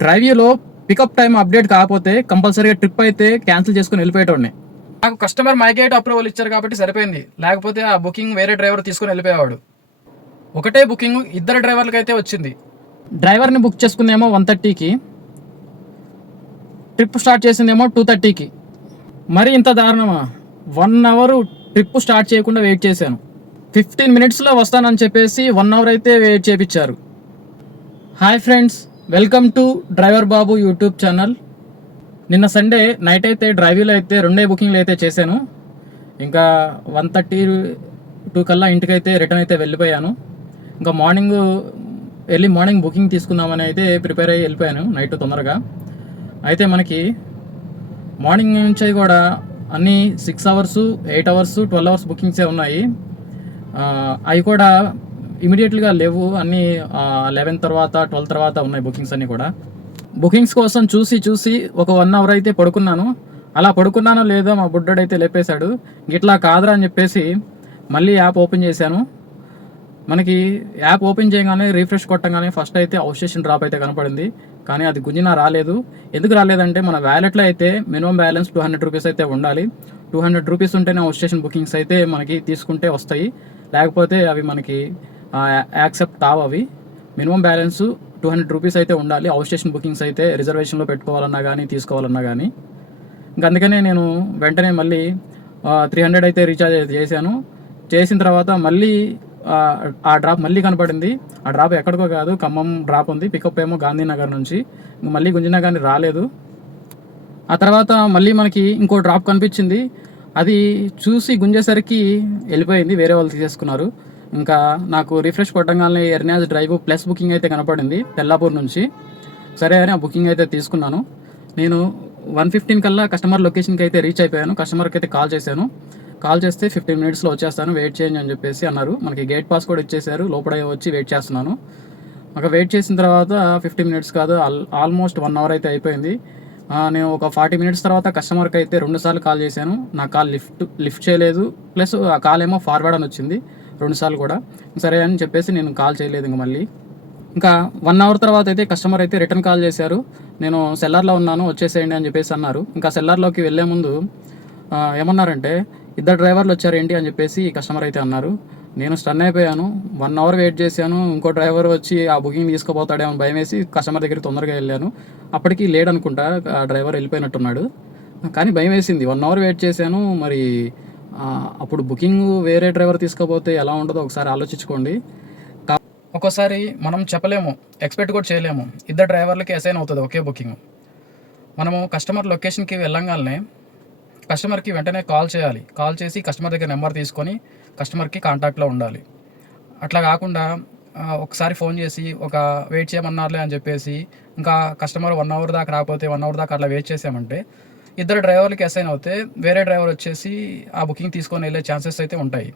డ్రైవ్యూలో pickup time update కాకపోతే కంపల్సరీగా trip అయితే క్యాన్సిల్ చేసుకుని వెళ్ళిపోయేటోడిని. నాకు కస్టమర్ మైగేట్ అప్రూవల్ ఇచ్చారు కాబట్టి సరిపోయింది. లేకపోతే ఆ బుకింగ్ వేరే డ్రైవర్ తీసుకుని వెళ్ళిపోయేవాడు. ఒకటే బుకింగ్ ఇద్దరు డ్రైవర్లకి అయితే వచ్చింది. డ్రైవర్ని బుక్ చేసుకుందేమో వన్ థర్టీకి ట్రిప్ స్టార్ట్ చేసిందేమో టూ థర్టీకి మరి ఇంత దారుణమా? వన్ అవర్ ట్రిప్ స్టార్ట్ చేయకుండా వెయిట్ చేశాను. ఫిఫ్టీన్ మినిట్స్లో వస్తానని చెప్పేసి వన్ అవర్ అయితే వెయిట్ చేపించారు. Hi friends welcome to driver Babu YouTube channel నిన్న సండే నైట్ అయితే డ్రైవ్యూలో అయితే రెండే బుకింగ్లు అయితే చేశాను. ఇంకా వన్ థర్టీ టూ కల్లా ఇంటికైతే రిటర్న్ అయితే వెళ్ళిపోయాను. ఇంకా మార్నింగ్ ఎర్లీ మార్నింగ్ బుకింగ్ తీసుకుందామని అయితే ప్రిపేర్ అయ్యి వెళ్ళిపోయాను నైట్ తొందరగా. అయితే మనకి మార్నింగ్ నుంచి కూడా అన్ని six hours eight hours twelve hours బుకింగ్సే ఉన్నాయి. అవి కూడా ఇమీడియట్గా లేవు. అన్నీ లెవెన్ తర్వాత ట్వెల్వ్ తర్వాత ఉన్నాయి బుకింగ్స్ అన్నీ కూడా. బుకింగ్స్ కోసం చూసి చూసి ఒక వన్ అవర్ అయితే పడుకున్నాను. అలా పడుకున్నానో లేదో మా బుడ్డోడు అయితే లేపేశాడు. గిట్లా కాదురా అని చెప్పేసి మళ్ళీ యాప్ ఓపెన్ చేశాను. మనకి యాప్ ఓపెన్ చేయగానే రీఫ్రెష్ కొట్టగానే ఫస్ట్ అయితే అవుట్ డ్రాప్ అయితే కనపడింది. కానీ అది గుంజినా రాలేదు. ఎందుకు రాలేదంటే మన వ్యాలెట్లో అయితే minimum balance two hundred rupees అయితే ఉండాలి. టూ హండ్రెడ్ రూపీస్ ఉంటేనే అవుట్ స్టేషన్ బుకింగ్స్ అయితే మనకి తీసుకుంటే వస్తాయి. లేకపోతే అవి మనకి యాక్సెప్ట్ కావు అవి. Minimum balance two hundred rupees అయితే ఉండాలి. అవుట్ స్టేషన్ బుకింగ్స్ అయితే రిజర్వేషన్లో పెట్టుకోవాలన్నా కానీ తీసుకోవాలన్నా కానీ ఇంకా అందుకనే నేను వెంటనే మళ్ళీ త్రీ హండ్రెడ్ అయితే రీఛార్జ్ చేశాను. చేసిన తర్వాత మళ్ళీ ఆ, డ్రాప్ మళ్ళీ కనపడింది. ఆ డ్రాప్ ఎక్కడికో కాదు ఖమ్మం డ్రాప్ ఉంది. పికప్ ఏమో గాంధీనగర్ నుంచి. ఇంక మళ్ళీ గుంజినా కానీ రాలేదు. ఆ తర్వాత మళ్ళీ మనకి ఇంకో డ్రాప్ కనిపించింది. అది చూసి గుంజేసరికి వెళ్ళిపోయింది వేరే వాళ్ళు తీసేసుకున్నారు. ఇంకా నాకు రిఫ్రెష్ కొట్టంగానే ఎర్నాజ్ డ్రైవ్ ప్లస్ బుకింగ్ అయితే కనపడింది తెల్లాపూర్ నుంచి. సరే అని ఆ బుకింగ్ అయితే తీసుకున్నాను. నేను వన్ ఫిఫ్టీన్ కల్లా కస్టమర్ లొకేషన్కి అయితే రీచ్ అయిపోయాను. కస్టమర్కి అయితే కాల్ చేశాను. కాల్ చేస్తే ఫిఫ్టీన్ మినిట్స్లో వచ్చేస్తాను వెయిట్ చేయండి అని చెప్పేసి అన్నారు. మనకి గేట్ పాస్ కూడా ఇచ్చేసారు లోపల వచ్చి వెయిట్ చేస్తున్నాను. ఒక వెయిట్ చేసిన తర్వాత ఫిఫ్టీ మినిట్స్ కాదు ఆల్ ఆల్మోస్ట్ వన్ అవర్ అయితే అయిపోయింది. నేను ఒక ఫార్టీ మినిట్స్ తర్వాత కస్టమర్కి అయితే రెండుసార్లు కాల్ చేశాను. నా కాల్ లిఫ్ట్ లిఫ్ట్ చేయలేదు. ప్లస్ ఆ కాల్ ఏమో ఫార్వర్డ్ అని వచ్చింది. రెండుసార్లు కూడా. సరే అని చెప్పేసి నేను కాల్ చేయలేదు ఇంక మళ్ళీ. ఇంకా వన్ అవర్ తర్వాత అయితే కస్టమర్ అయితే రిటర్న్ కాల్ చేశారు. నేను సెల్లార్లో ఉన్నాను వచ్చేసేయండి అని చెప్పేసి అన్నారు. ఇంకా సెల్లార్లోకి వెళ్ళే ముందు ఏమన్నారంటే ఇద్దరు డ్రైవర్లు వచ్చారు ఏంటి అని చెప్పేసి కస్టమర్ అయితే అన్నారు. నేను స్టన్ అయిపోయాను వన్ అవర్ వెయిట్ చేశాను ఇంకో డ్రైవర్ వచ్చి ఆ బుకింగ్ తీసుకుపోతాడేమో భయం వేసి కస్టమర్ దగ్గర తొందరగా వెళ్ళాను. అప్పటికి లేట్ అనుకుంటా ఆ డ్రైవర్ వెళ్ళిపోయినట్టున్నాడు. కానీ భయం వేసింది వన్ అవర్ వెయిట్ చేశాను మరి అప్పుడు బుకింగ్ వేరే డ్రైవర్ తీసుకోపోతే ఎలా ఉంటుందో ఒకసారి ఆలోచించుకోండి. ఒక్కోసారి మనం చెప్పలేము ఎక్స్పెక్ట్ కూడా చేయలేము. ఇద్దరు డ్రైవర్లకి అసైన్ అవుతుంది ఒకే బుకింగ్. మనము కస్టమర్ లొకేషన్కి వెళ్ళంగానే కస్టమర్కి వెంటనే కాల్ చేయాలి. కాల్ చేసి కస్టమర్ దగ్గర నెంబర్ తీసుకొని కస్టమర్కి కాంటాక్ట్లో ఉండాలి. అట్లా కాకుండా ఒకసారి ఫోన్ చేసి ఒక వెయిట్ చేయమన్నారులే అని చెప్పేసి ఇంకా కస్టమర్ వన్ అవర్ దాకా రాకపోతే వన్ అవర్ దాకా అట్లా వెయిట్ చేసామంటే ఇద్దరు డ్రైవర్లకి అసైన్ అవుతే వేరే డ్రైవర్ వచ్చేసి ఆ బుకింగ్ తీసుకొని వెళ్ళే ఛాన్సెస్ అయితే ఉంటాయి.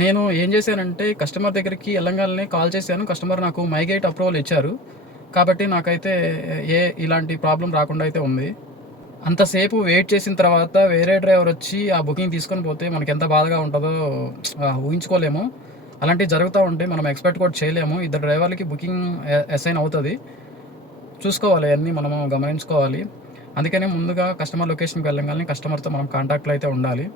నేను ఏం చేశానంటే కస్టమర్ దగ్గరికి వెళ్ళంగానే కాల్ చేశాను. కస్టమర్ నాకు మైగేట్ అప్రూవల్ ఇచ్చారు. కాబట్టి నాకైతే ఏ ఇలాంటి ప్రాబ్లం రాకుండా అయితే ఉంది. అంతసేపు వెయిట్ చేసిన తర్వాత వేరే డ్రైవర్ వచ్చి ఆ బుకింగ్ తీసుకొని పోతే మనకి ఎంత బాధగా ఉంటుందో ఊహించుకోలేము. అలాంటివి జరుగుతూ ఉంటే మనం ఎక్స్పెక్ట్ కూడా చేయలేము. ఇద్దరు డ్రైవర్లకి బుకింగ్ అసైన్ అవుతుంది. చూసుకోవాలి అన్నీ మనము గమనించుకోవాలి. అందుకనే ముందుగా కస్టమర్ లొకేషన్కి వెళ్ళగానే కస్టమర్తో మనం కాంటాక్ట్లో అయితే ఉండాలి.